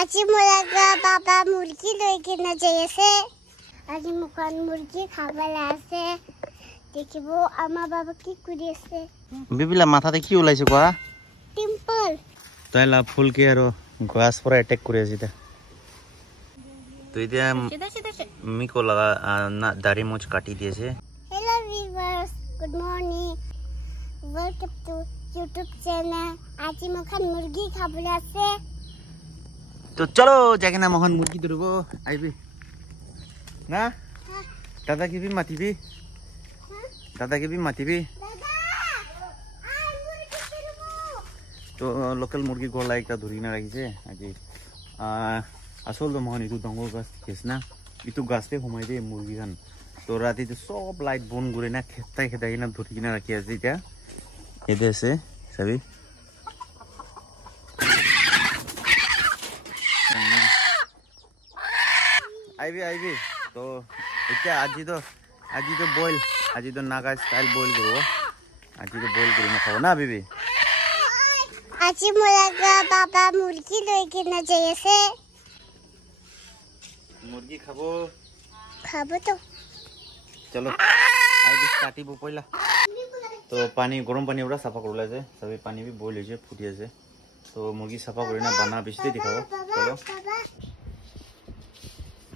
আজি মোলাগা বাবা মুরগি লৈ কিনে যাই আছে আজি মুখন মুরগি খাবলৈ আছে দেখিব আমা বাবা কি কৰি আছে বিবিলা মাথাতে কি ওলাইছে কোৱা টিম্পল তাইলা ফুলকে আৰু গ্লাস পৰা অ্যাটাক কৰি আছে তো এতিয়া মিকো লাগা না দাড়ি মোচ কাটি দিয়েছে hello viewers good morning welcome to YouTube channel আজি মুখন মুরগি খাবলৈ আছে তো চলো যাকে না মোহন মুরগি ধরব আইবি না দাদা কি বি মাতিবি দাদা কি বি মাতিবি তো লোকাল মুরগি গলা একটা ধরি না রাখিছে আজি আসল তো মোহন ইটু ডঙ্গর গাছ কেস না ইটু গাছতে ঘুমাই দে মুরগি খান তো রাতে সব লাইট বন করে না খেতাই খেতাই না ধরি কিনা রাখি আছে এটা এদে আছে সবই আইবি তো এটা আজি তো বয়েল আজি তো নাগা স্টাইল বয়েল করব আজি তো বয়েল করে না খাবো না বেবি আজি মোলাগা বাবা মুরগি লৈ কিনে যাই আছে মুরগি খাবো তো চলো আইবি কাটিব পয়লা তো পানি গরম পানি ওরা সাফা করলা আছে সবই পানি भी বয়েল হয়েছে ফুটি আছে তো মুরগি সাফা করে না বানা বেশি দেখাবো চলো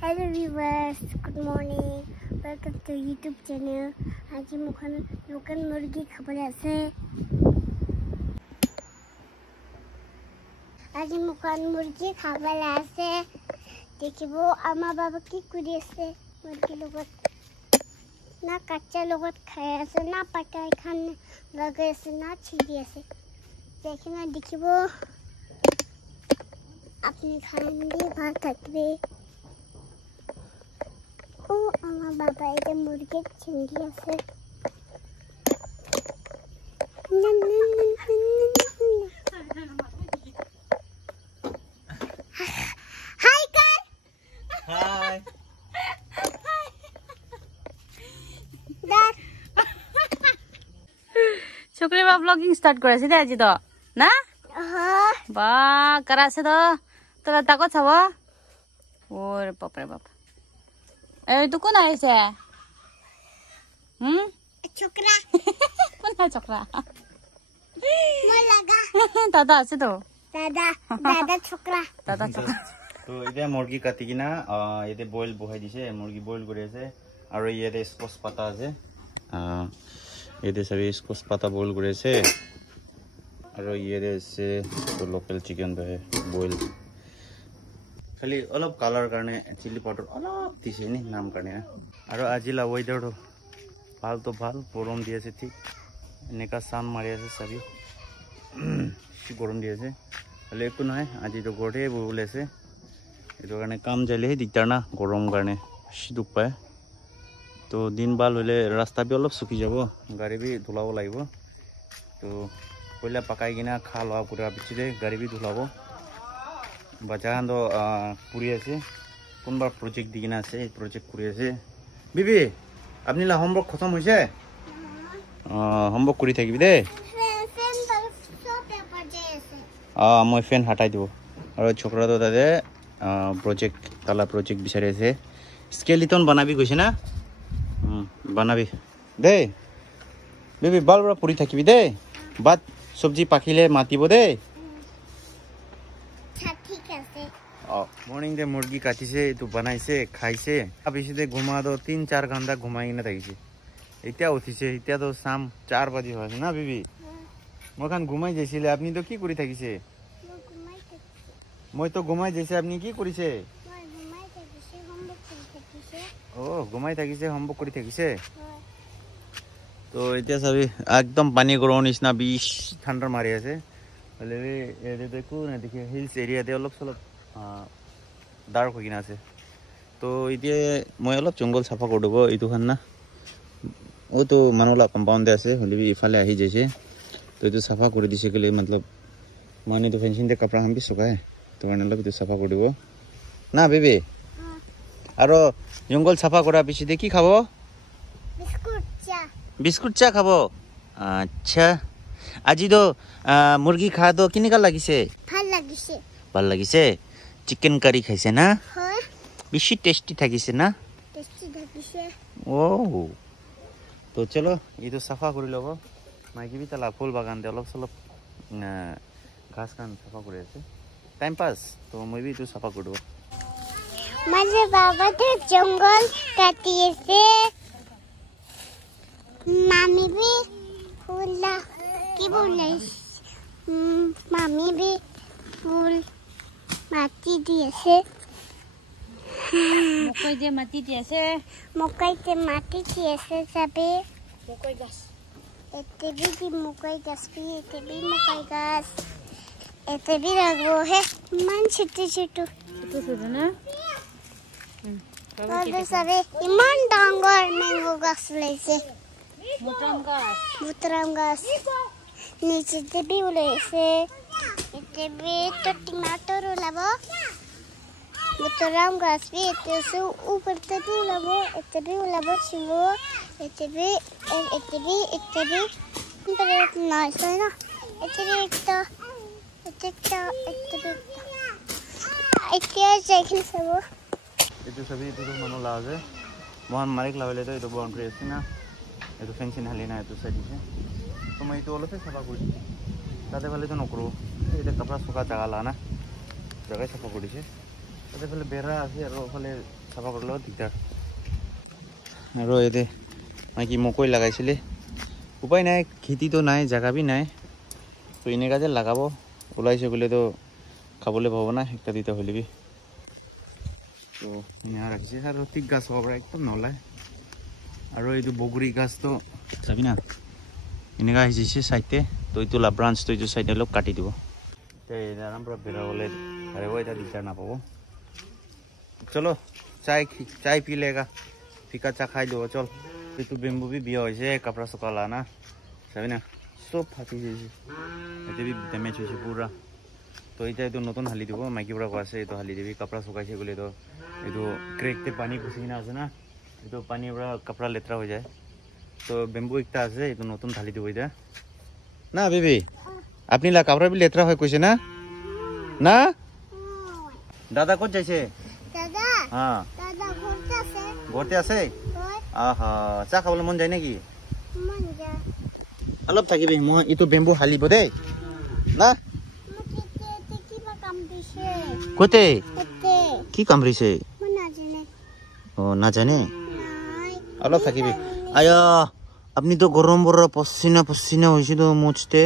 hello viewers good morning welcome to YouTube channel আজি মুখন লোকেল মুরগি খাবলৈ আছে আজি মুখন মুরগি খাবলৈ আছে দেখিব আমা বাবা কি কৰি আছে মুরগি লগত না কাচ্চা লগত খাই আছে না পাটাই খান লগাই আছে না ছিড়ি আছে দেখনা দেখিব আপনি খান দিয়ে ভালো থাকবে ও আমার বাবা এটা মুরগির চিংড়ি আছে হাই কর হাই দেখ छोकरे बा ब्लॉगिंग स्टार्ट करायचे ते आजी तो ना बा करायचे तो तुला ताको छाव ओर बाप रे बाप ए तू कोण आहेस छोकरा कोण आहे छोकरा मोलागा दादा আছে তো दादा छोकरा তো এটা মুরগি কাটি কিনা এতে বয়েল বহাই দিছে মুরগি বয়েল করে আছে আর ইয়াতে স্কোচ পাতা আছে এতে সবই স্কোচ পাতা বয়েল করে আছে আর ইয়াতে আছে লোকাল চিকেন বয়েল খালি অলপ কালার কারণে চিলি পাউডার অলপ দিছে নি নাম কারণে আর আজিলা ওয়েদারটো ভাল তো ভাল গরম দিয়েছে ঠিক এনেকা সান মারি আছে সবই গরম দিয়েছে খালি একটু নয় আজি তো গড়ে বলেছে এইটো কাৰণে কাম যাইলেহে দিগদাৰ না গৰম কাৰণে বেছি দুখ পায় তো দিন বাল হ'লে ৰাস্তা বি অলপ চুকি যাব গাড়ী বি ধুলাব লাগিব তো কয়লা পাকাই কিনা খা লোৱা পুৰা পিছতে গাড়ী বি ধুলাব বাচ্চাখান তো পুৰি আছে কোনোবা প্ৰজেক্ট দি কিনা আছে প্ৰজেক্ট কৰি আছে বিবি আপনিলা হোমৱৰ্ক খতম হৈছে হোমৱৰ্ক কৰি থাকিবি দেই মই ফেন হটাই দিব আৰু ছোকৰা তো তাতে প্ৰজেক্ট তালা প্ৰজেক্ট বিচাৰি আছে স্কেলিটন বানাবি গৈছে না বানাবি দে বেবি বাল বড় পুরি থাকিবি দে ভাত সবজি পাকিলে মাতিব দে ঠিক আছে মর্নিং দে মুরগি কাটিছে তো বানাইছে খাইছে বেশিতে ঘুমা তো 3-4 ঘন্টা ঘুমাই না থাকিছে এতিয়া উঠিছে এতিয়া তো শাম 4 বাজি হৈছে না বিবি মখান ঘুমাই যাইছিলে আপনি তো কি কৰি থাকিছে মই তো ঘুমাই যাইছে আপনি কি কৰিছে ও ঘুমাই থাকিছে হোমৱৰ্ক কৰি থাকিছে তো এতিয়া সবই একদম পানী গৰম নিচিনা বিশ ঠাণ্ডা মাৰি আছে হলে এতে দেখো না দেখি হিলস এরিয়াতে অলপ চলপ ডার্ক হৈ কিনা আছে তো এতিয়া মই অলপ জংগল সাফা কৰি দিব এইটো খান না ও তো মানুহলা কম্পাউন্ডে আছে হলে ইফালে আহি যাইছে তো এইটো সাফা কৰি দিছে কেলে मतलब মানে তো ফেন্সিং দে কাপড়া হাম বি শুকায় তো মানে অলপ এইটো সাফা কৰি দিব না বেবি আৰু জংগল সাফা কৰা পিছতে কি খাব বিস্কুট চা খাব আচ্ছা আজি তো মুরগি খা তো কেনেকা লাগিছে ভাল লাগিছে ভাল লাগিছে চিকেন কারি খাইছে না হয় বেশি টেস্টি থাকিছে না টেষ্টি লাগিছে ও তো চলো এইটো সাফা কৰি লব মাইকি বি তালা ফুল বাগান দে অলপ চলপ ঘাস কান সাফা কৰি আছে টাইম পাস তো মই বি এইটো সাফা কৰি দেব माझे बाबा ते जंगल काटिएছে मामी भी फूला की बोले मामी भी फूल माटी दिएছে মকই দিয়ে মাটি দি আছে मकई ते माटी दिएছে सबे মকই গাছ एते भी मकई गाछ भी एते भी मकई गाछ एते भी लगो है मन छिटू छिटू ছোট ছোট না और सबे इमान डांगर मैंगो गाछ लैसे মটন গাছ बुतराम गाछ नीचे ते भी लैसे एते भी तो टमाटर लाबो बुतराम गाछ भी एते से ऊपर ते भी लाबो छिलो एते भी पर नाइस है ना एते भी जाइखिन सबो এইটো সবই এইটো মানুহ লাজে মহান মালিক লাগালে তো এইটো বাউন্ডারি আছে না এইটো ফেন্সিং হালি না এইটো সাইড দিছে তো মই এইটো অলপে সাফা কৰি তাতে ফালে তো নকৰো এইটো কাপড়া শুকা জাগা লা না জাগাই সাফা কৰিছে তাতে ফালে বেৰা আছে আৰু ফালে সাফা কৰিলে দিগদাৰ আৰু এতে মাইকি মকই লাগাইছিলে উপায় নাই খেতি তো নাই জাগা বি নাই তো এনেকা যে লাগাব ওলাইছে গলে তো খাবলৈ পাব না একটা দিতে হলিবি তো यहाँ राखिছে আৰু ঠিক গাছ হ'ব একদম নলাই আৰু এইটো বগুৰি গাছ তো চাবি না এনেকা আহিছে সাইডে তো এইটো লা ব্ৰাঞ্চ তো এইটো সাইডে লক কাটি দিব তে আৰাম পৰা বেৰাবলে আৰে ওই এটা দিগদাৰ নাপাব চলো চাই পি লেগা ফিকা চা খাই দিব চল এইটো বেম্বু বি বিয়া হৈছে কাপড়া শুকালা না চাবি না সব ফাটি গৈছে এতে বি ড্যামেজ হৈছে পুৰা তো এটা এইটো নতুন হালি দিব মাইকি পৰা কোৱাছে এইটো হালি দিবি কাপড়া শুকাইছে গলে তো এইটো ক্ৰেকতে পানী গুছি কিনা আছে না এইটো পানীৰ পৰা কাপড়া লেতেৰা হৈ যায় তো বেম্বু একটা আছে এইটো নতুন ঢালি দিব এটা না বেবি আপনি লা কাপড়া বি লেতেৰা হৈ কৈছে না না দাদা ক'ত যাইছে दादा হ্যাঁ दादा घरতে আছে ঘৰতে আছে হয় আহা চা খাবলৈ মন যায় নেকি মন যা অলপ থাকিবি মই এইটো বেম্বু হালিব দেই না মতে কিবা কাম দিছে কোতে এতে কি কামৰিছে মই নাজানে ও নাজানে নাই অলপ থাকিবি আয়া আপনি তো গরম বড় পসিনা পসিনা হইছে তো মুছতে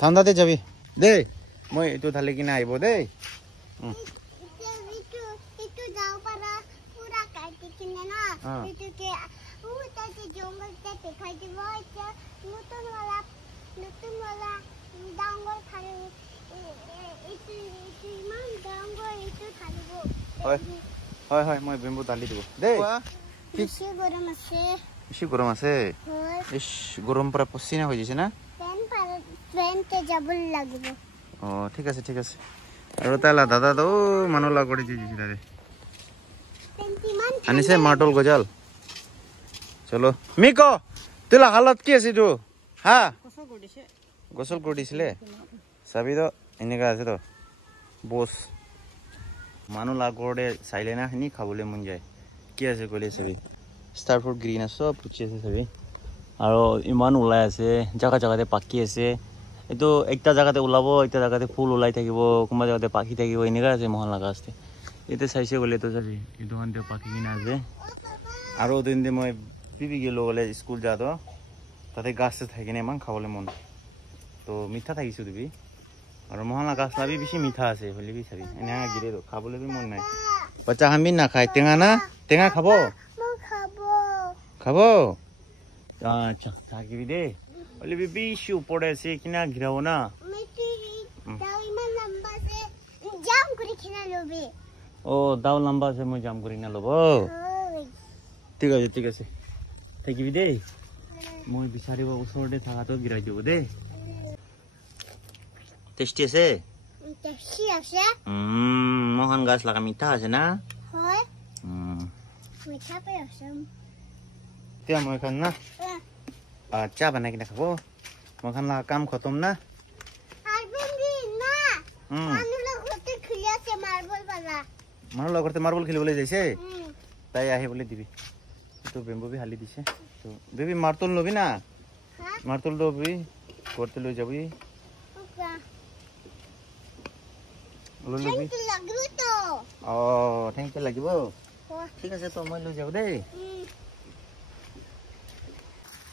ঠান্ডাতে যাবি দে মই এটো ঢালি কিনা আইব দে itu jauh para pura kaiti kina na itu ke tadi jongol tadi khai dibo itu nutun wala dangol khare itu man dangol itu khalibo হয় হয় মই বেম্বু ঢালি দিব দে বেছি গৰম আছে বেছি গৰম আছে হয় ইস গৰম পৰা পসিনা হৈ গৈছে না ট্ৰেনতে যাব লাগিব ও ঠিক আছে আৰু তালা দাদা তো মানুহ লগ কৰি দিছি দাদা আনিছে মাৰ্টল গজাল চলো মিকো তেলা হালত কি আছে তো হা গোসল কৰি দিছিলে চাবি তো এনেকা আছে তো বস মানুহ লাগ কৰে চাইলে না নি খাবলৈ মন যায় কি আছে কলে চাবি ষ্টাৰ ফ্ৰুট গ্ৰীণ আছে সব পুচি আছে চাবি আৰু ইমান ওলাই আছে জাগা জাগাতে পাকি আছে এইটো একটা জায়গাতে ওলাব একটা জায়গাতে ফুল ওলাই থাকিব কোনোবা জায়গাতে পাখি থাকিব এনেকা আছে মহল লাগা আছে এতে চাইছে গলে তো চাবি এইটো হানতে পাখি কিনা আছে আৰু দিন দে মই পিপি গেলো গলে স্কুল যা তো তাতে গাছ থাকে না ইমান খাবলৈ মন তো মিঠা থাকিছো দিবি আৰু মহলা গাছ লাবি বেছি মিঠা আছে হলিবি চাবি এনে গিৰে খাবলৈ বি মন নাই বাচ্চা হামি না খায় টেঙা না টেঙা খাব খাব আচ্ছা থাকিবি দে হলিবি বেশি উপরে আছে কিনা ঘিরাবো না ও দাও লম্বা আছে মই জাম করি না লব ঠিক আছে থাকিবি দেই মই বিচাৰিব ওচৰতে থাকাটো গিৰাই দিব দেই টেষ্টি আছে মোহন গাছ লাগা মিঠা আছে না এতিয়া মই খান না চাহ বনাই কিনে খাব মই খান লাগা কাম খতম না মানুহ লগতে মাৰ্বল খেলিবলৈ যাইছে তাই আহিবলৈ দিবি তো বেম্বু বি হালি দিছে তো বেবি মাৰ্তল লবি না মাৰ্তল লবি ঘৰতে লৈ যাবি লৈ লবি থেংক ইউ লাগিব ঠিক আছে তো মই লৈ যাওঁ দেই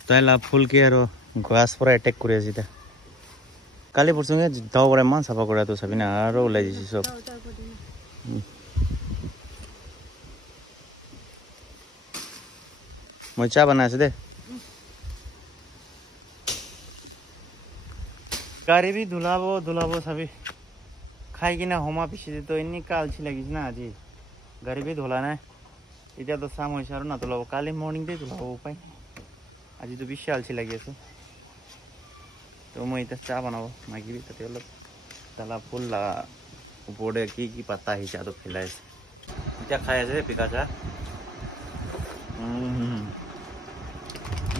তাই লাভ ফুলকে আৰু গছ পৰা এটেক কৰি আছে এতিয়া কালি পৰচুঙে দাও পৰা ইমান চাফা কৰাটো চাবি না আৰু ওলাই দিছে চব মই চাহ বনাই আছে দে গাড়ী বি ধুলাব চাবি খাই কিনে সমা পিছি তো এনেকুৱা আলচি লাগিছে না আজি গাড়ী বি ধুলা নাই এতিয়াতো চাম হৈছে আৰু নধুলাব কালি মৰ্ণিংতে ধুলাব উপায় আজিতো বেছি আলচি লাগি আছে তো মই এতিয়া চাহ বনাব মাগিবি তাতে অলপ জ্বালা ফুল ওপৰতে কি পাতা আহিছে আৰু পেলাই আছে এতিয়া খাই আছে পিকা চাহ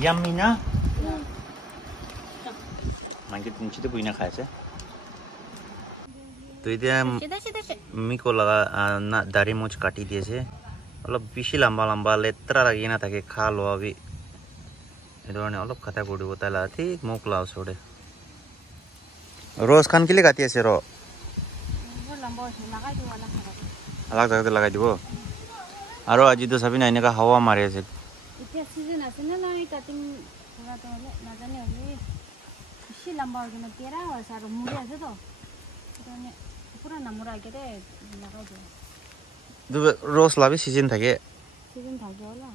Yummy na? Mangkit niche to buina khaise. To ide miko laga na dari moch kati diyeche. Olop bishi lamba letra lagi na thake kha lo abi. Edorone olop khatha koribo tala thik mok lao sode. Rose khan kile kati ase ro? Lamba lagai dibo ala khara. Alag jagate lagai dibo. Aro aji to sabina eneka hawa mari ase. এতিয়া সিজন আছে না নাই cutting পুরা তো হলে না জানি হলে বেশি লম্বা হবে না তেরা আছে আর মুড়ি আছে তো মানে পুরা না মুড়া কেটে লাগাই দিও দুবে রোজ লাভি সিজন থাকে হলা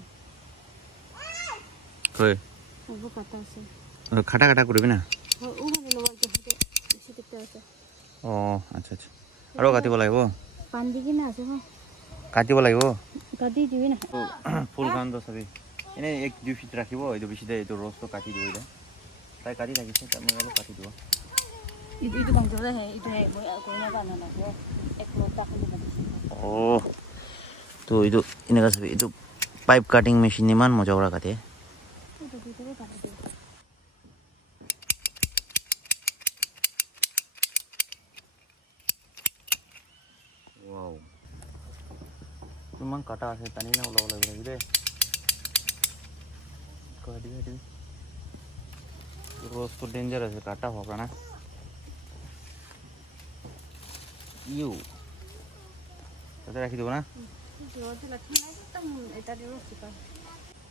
কই ওগো কাটা আছে খাটা করবি না ও মানে লওয়া কে হতে বেশি দিতে আছে ও আচ্ছা আৰু কাটিব লাগিব পান দি কিনা আছে হ্যাঁ কাটিব লাগিব কাটি দিবি না ফুল গান তো সবই এনে 1-2 ফিট রাখিব এইটো বেছি দে এইটো রোজ তো কাটি দিব দে তাই কাটি থাকিছে তাই মই কাটি দিব itu bang jole he itu he boy aku na kana na ko ek lota khali na ও তো এইটো এনেকা সবই এইটো পাইপ কাটিং মেশিন নিমান মজা কৰা কাটে itu ভিতরে কাটি দিও ওয়াও তুমান কাটা আছে টানি না ওলাব লাগিব দে কাটি দে রোজ তো ডেঞ্জার আছে কাটা হবে না ইউ তাতে রাখি দেব না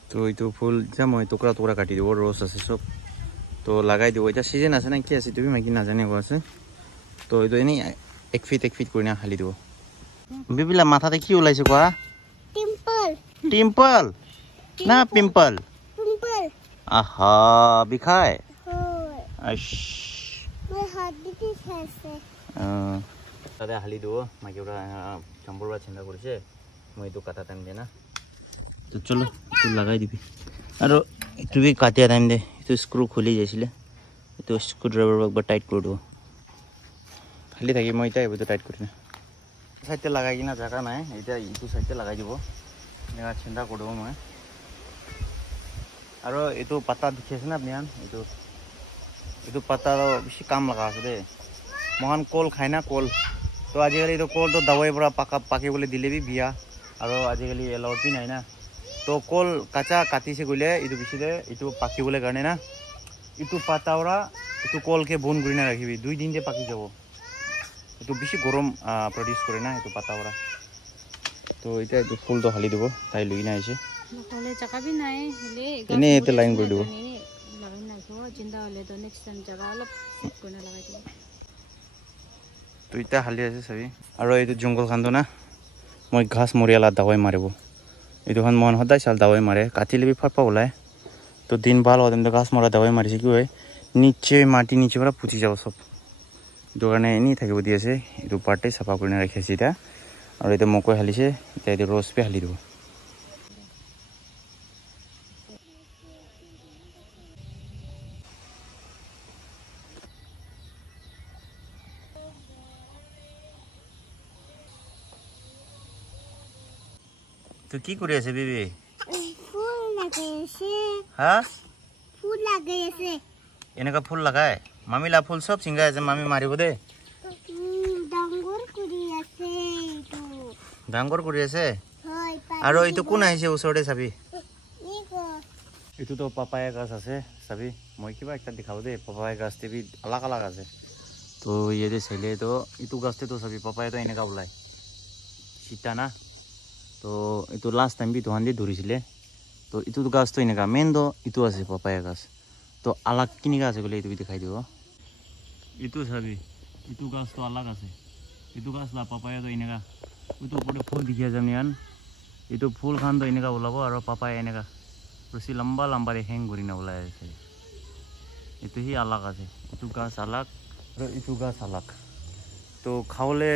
তো এইটো ফুল যা মই টুকরা কাটি দিব রোজ আছে সব তো লাগাই দিব এটা সিজন আছে না কি আছে তুমি মাকি না জানে গো আছে তো এইটো এনে 1 ফিট কৰি না খালি দিব বিবিলা মাথাতে কি ওলাইছে কোৱা টিম্পল না পিম্পল আহা বিখায় আশ মই হাত দিতে খাইছে দাদা হালি দিব মাকি ওরা চাম্বুরা চিন্তা করেছে মই তো কাটা টাইম দে না তো চলো তুই লাগাই দিবি আৰু তুমি কাটিয়া টাইম দে তো স্ক্ৰু খুলি যাইছিলে তো স্ক্ৰু ড্ৰাইভাৰ একবাৰ টাইট কৰি দিব খালি থাকি মই এতিয়া এইটো টাইট কৰি না সাইডে লাগাই কিনা জায়গা নাই এটা ইটো সাইডে লাগাই দিব এনেকা চিন্তা কৰিব মই আৰু এইটো পাতা দেখি আছে না আপনি এইটো পাতা বেছি কাম লগা আছে দে মহান কল খাই না কল তো আজিকালি এইটো কলটো দাৱাই পৰা পাকিবলৈ দিলে বি বিয়া আৰু আজিকালি এলাউড নাই না তো কল কাঁচা কাটিছে গ'লে এইটো বেছি দে এইটো পাকিবলৈ কাৰণে না এইটো পাতাওৰা এইটো কলকে বন কৰি না ৰাখিবি 2 দিনতে পাকি যাব এইটো বেছি গৰম প্ৰডিউস কৰে না এইটো পাতাওৰা তো এটা এইটো ফুলটো হালি দিব তাই লৈ না আহিছে নহলে চাকাবি নাই হলে এনে এতে লাইন কৰি দিব লাগাই নাই কো চিন্তা হলে তো নেক্সট টাইম জাগা অলপ সেট কৰি লাগাই দিব তো এটা হালি আছে সবই আৰু এইটো জংগল খান্দো না মই ঘাস মৰিয়ালা দাৱাই মাৰিব এইটো খান মন সদায় চাল দাৱাই মাৰে কাটিলে বি ফাটপা ওলায় তো দিন ভাল হয় তেন্তে ঘাস মৰা দাৱাই মাৰিছে কি হয় নিচে মাটি নিচে পৰা পুচি যাব সব এইটো কাৰণে এনেই থাকিব দি আছে এইটো পাৰ্টে চাফা কৰি ৰাখিছে এতিয়া আৰু এইটো মকৈ হালিছে এতিয়া এইটো ৰছ পে হালি দিব তো কি কৰি আছে বিবি ফুল লাগাই আছে হা ফুল লাগাই আছে এনেকা ফুল লাগায় মামিলা ফুল সব চিংগাই আছে মামি মাৰিব দে ডাঙৰ কৰি আছে এইটো ডাঙৰ কৰি আছে হয় আৰু এইটো কোন আহিছে ওচৰতে চাবি নিকো এইটোতো পাপায়া গাছ আছে চাবি মই কিবা একটা দেখাও দে পাপায়া গাছ টিভি আলাগ আলাগ আছে তো ইয়াতে চাইলে তো এইটো গাছতে তো চাবি পাপায়াটো এনেকা ওলাই সীতা না তো এইটো লাষ্ট টাইম বিতুহান দি ধৰিছিলে তো এইটো গাছটো এনেকা মেইন তো এইটো আছে পাপায়া গাছ তো আলাগ কিনিকা আছে গলে এইটো দেখাই দিব এইটো চাবি এইটো গাছটো আলাগ আছে এইটো গাছ লা পাপায়াটো এনেকা এইটো ওপৰতে ফুল দেখিয়া যাম নিয়ান এইটো ফুল খান তো এনেকা ওলাব আৰু পাপায়া এনেকা ৰছি লম্বা লম্বা হেং কৰি না ওলাই আছে এইটো হি আলাগ আছে এইটো গাছ আলাগ আৰু এইটো গাছ আলাগ তো খাওলে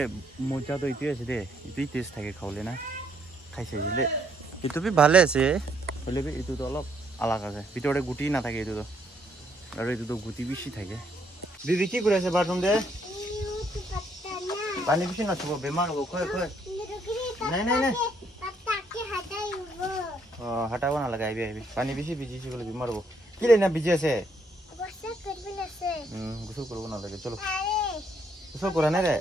মজাটো এইটোৱে আছে দে এইটোই টেষ্ট থাকে খাওলে না খাইছিলে এইটো বি ভালে আছে হলে বি এইটোতো অলপ আলাগ আছে ভিতৰতে গুটি নাথাকে এইটোতো আৰু এইটোতো গুটি বেছি থাকে দিদি কি কৰি আছে বাথৰুম দে ইউটো পত্তা না পানী বেছি নথব বেমাৰ হ'ব খয় খয় নাই নাই নাই পত্তাকে হাতাইবো হটাব নালাগে আহিবি আহিবি পানী বেছি ভিজিছে গ'লে বেমাৰ হ'ব কি না ভিজি আছে অৱস্থা কৰিব আছে গোসল কৰিব নালাগে চলো আৰে গোসল কৰা নাই ৰে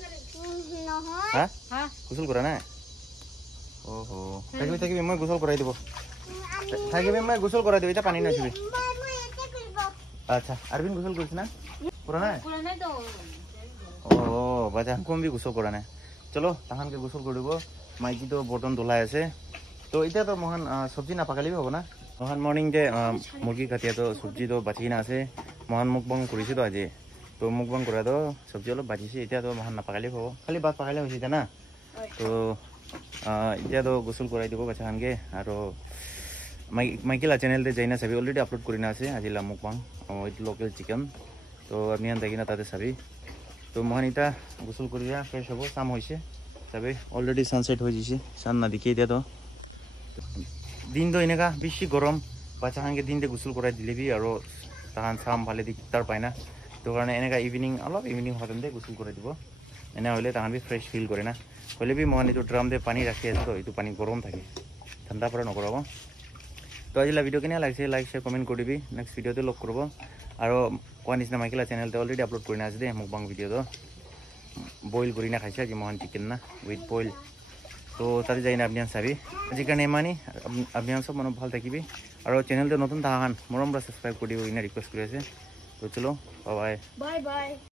নহয় হা হা গোসল কৰা নাই ওহো থাকিবি থাকিবি মই গোসল কৰাই দিব থাকিবি মই গোসল কৰাই দিব এতিয়া পানী নাছিবি মই এতে কৰিব আচ্ছা আৰবিন গোসল কৰিছ না কৰা নাই পুৰা নাই তো অ বাজা কম বি গোসল কৰা নাই চলো তাহানকে গোসল কৰি দিব মাইকীটো বৰ্তন ধুলাই আছে তো এতিয়াতো মহান চব্জি নাপাকালি হ'ব না মহান মৰ্নিং যে মুৰ্গী কাটিয়াতো চব্জিটো বাচি কিনা আছে মহান মুখবাং কৰিছেতো আজি তো মুখবাং কৰাতো চব্জি অলপ বাচিছে এতিয়াতো মহান নাপাকালি হ'ব খালি ভাত পাকালে হৈছে এতিয়া না তো এতিয়াতো গোসল কৰাই দিব বাচ্চাখানকে আৰু মাইকেলা চেনেলতে যাই না চাবি অলৰেডি আপলোড কৰি না আছে আজি মুখবাং এইটো লোকেল চিকেন তো আমি যাই কিনা তাতে চাবি তো মহান এতিয়া গোসল কৰি ফ্ৰেছ হ'ব কাম হৈছে চাবি অলৰেডি সানসেট হৈ গৈছে চান নাদিকে এতিয়াতো দিনটো এনেকা বেছি গৰম বাচ্চাখানকে দিনতে গোসল কৰাই দিলেবি আৰু তাহান চাম ভালে দিগদাৰ পায় না তো কাৰণে এনেকা ইভিনিং অলপ ইভিনিং হওঁতে গোসল কৰাই দিব এনে হ'লে তাহান বি ফ্ৰেছ ফিল কৰে না হ'লে বি মহান এইটো ড্ৰাম দে পানী ৰাখি আছে তো এইটো পানী গৰম থাকে ঠাণ্ডা পৰা নকৰাব তো আজিলা ভিডিঅ' কেনে লাগিছে লাইক শ্বেয়াৰ কমেণ্ট কৰি দিবি নেক্সট ভিডিঅ'তে লগ কৰিব আৰু কোৱা নিচিনা মাইকেলা চেনেলতে অলৰেডি আপলোড কৰি না আছে দেই মুখবাং ভিডিঅ'টো বইল কৰি না খাইছে আজি মহান চিকেন না উইথ বইল তো তাতে যাই না আপনি চাবি আজি কাৰণে ইমানেই আপনি চব মানুহ ভাল থাকিবি আৰু চেনেলটো নতুন তাহান মৰম পৰা ছাবস্ক্ৰাইব কৰি দিব ৰিকুৱেষ্ট কৰি আছে তো চলো বাই বাই বাই